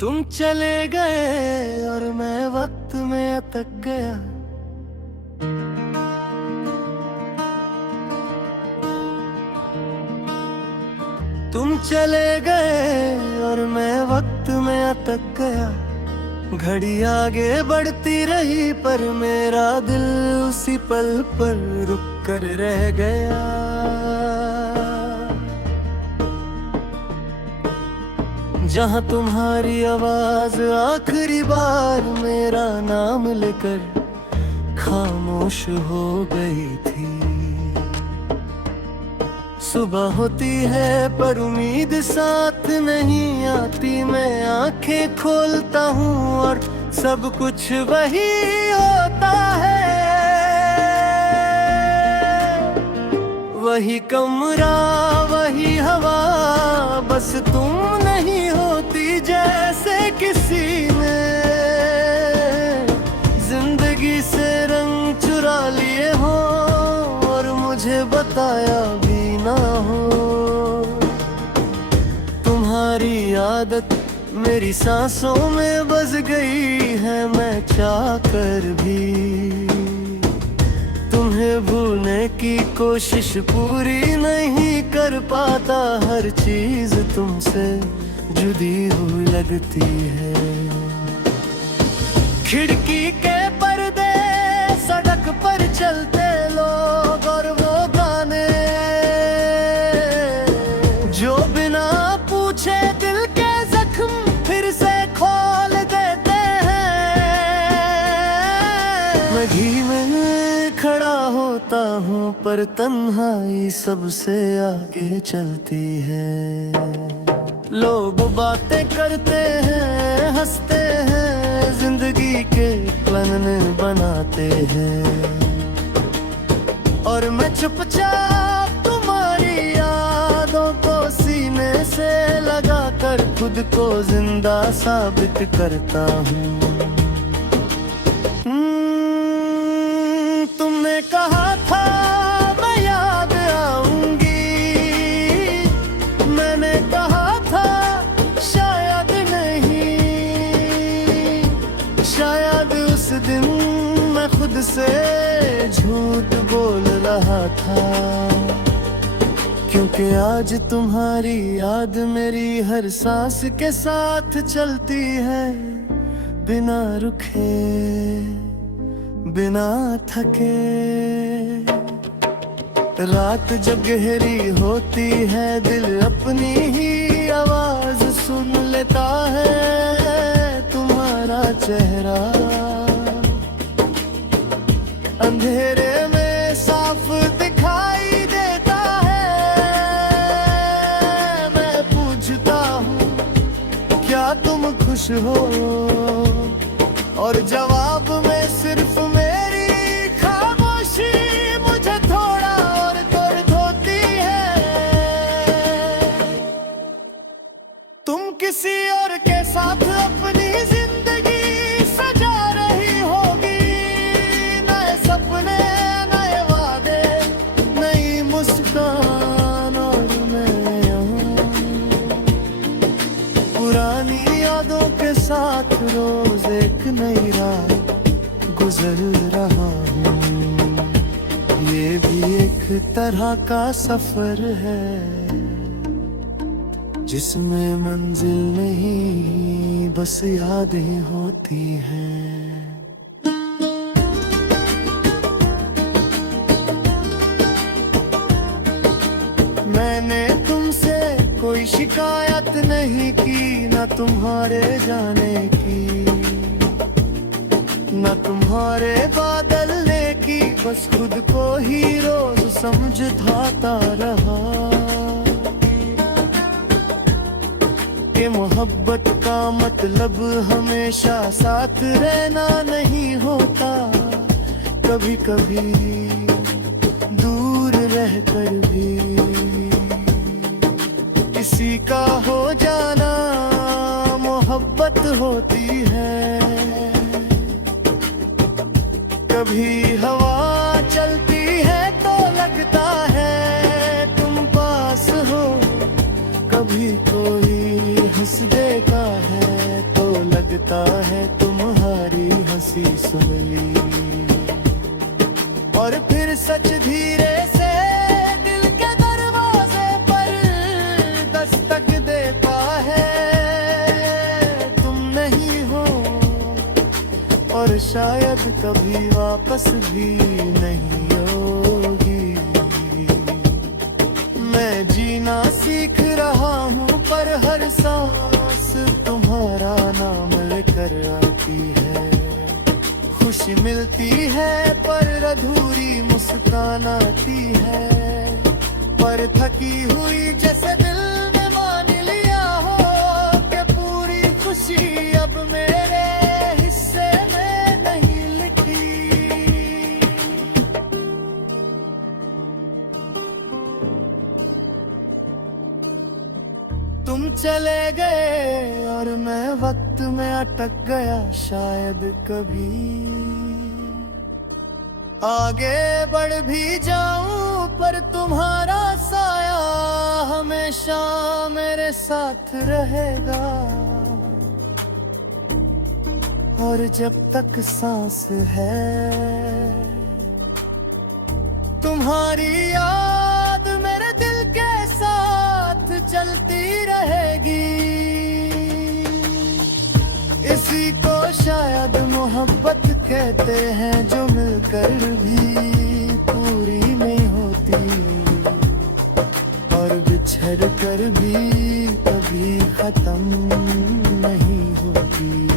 तुम चले गए और मैं वक्त में अटक गया। तुम चले गए और मैं वक्त में अटक गया। घड़ी आगे बढ़ती रही पर मेरा दिल उसी पल पर रुक कर रह गया। जहाँ तुम्हारी आवाज आखिरी बार मेरा नाम लेकर खामोश हो गई थी। सुबह होती है पर उम्मीद साथ नहीं आती। मैं आंखें खोलता हूँ और सब कुछ वही होता है। वही कमरा, वही हवा, बस तुम नहीं होती। जैसे किसी ने जिंदगी से रंग चुरा लिए हो और मुझे बताया भी ना हो। तुम्हारी आदत मेरी सांसों में बस गई है। मैं चाह कर भी तुम्हें भूलने की कोशिश पूरी नहीं कर पाता। हर चीज तुमसे जुदी हुई लगती है। खिड़की के पर्दे, सड़क पर चलते लोग और वो गाने जो बिना पूछे दिल के जख्म फिर से खोल देते हैं। मैं घी में खड़ा होता हूँ पर तन्हाई सबसे आगे चलती है। लोग बातें करते हैं, हंसते हैं, जिंदगी के प्लान बनाते हैं और मैं चुपचाप तुम्हारी यादों को सीने से लगा कर खुद को जिंदा साबित करता हूँ। तुमने कहा था मैं याद आऊंगी। मैंने कहा था शायद नहीं। शायद उस दिन मैं खुद से झूठ बोल रहा था। क्योंकि आज तुम्हारी याद मेरी हर सांस के साथ चलती है। बिना रुके, बिना थके। रात जब गहरी होती है दिल अपनी ही आवाज सुन लेता है। तुम्हारा चेहरा अंधेरे में साफ दिखाई देता है। मैं पूछता हूँ क्या तुम खुश हो और जवाब में सिर्फ मेरी खामोशी मुझे थोड़ा और दर्द होती है। तुम किसी और के साथ अपनी जिंदगी सजा रही होगी। नए सपने, नए वादे, नई मुस्कान और मैं यहाँ पुरानी यादों के साथ रोज एक नई रात गुजर रहा हूँ। ये भी एक तरह का सफर है जिसमें मंजिल नहीं बस यादें होती हैं। मैंने तुमसे कोई शिकायत नहीं की, ना तुम्हारे जाने की, ना तुम्हारे बदलने की। बस खुद को ही रोज समझाता रहा कि मोहब्बत का मतलब हमेशा साथ रहना नहीं होता। कभी कभी दूर रहकर भी किसी का हो जाना मोहब्बत होती है। कभी हवा चलती है तो लगता है तुम पास हो। कभी कोई हंस देता है शायद कभी वापस भी नहीं होगी। मैं जीना सीख रहा हूँ पर हर सांस तुम्हारा नाम लेकर आती है। खुशी मिलती है पर अधूरी मुस्कान आती है। पर थकी हुई जैसे दिल ने मान लिया हो कि पूरी खुशी अब मेरे हिस्से में नहीं लिखी। तुम चले गए और मैं वक्त में अटक गया। शायद कभी आगे बढ़ भी जाऊं पर तुम्हारा साया हमेशा मेरे साथ रहेगा। और जब तक सांस है तुम्हारी याद मेरे दिल के साथ चलती रहेगी। इसी को शायद मोहब्बत कहते हैं जो मिलकर भी पूरी नहीं होती और बिछड़ कर भी कभी खत्म नहीं होती।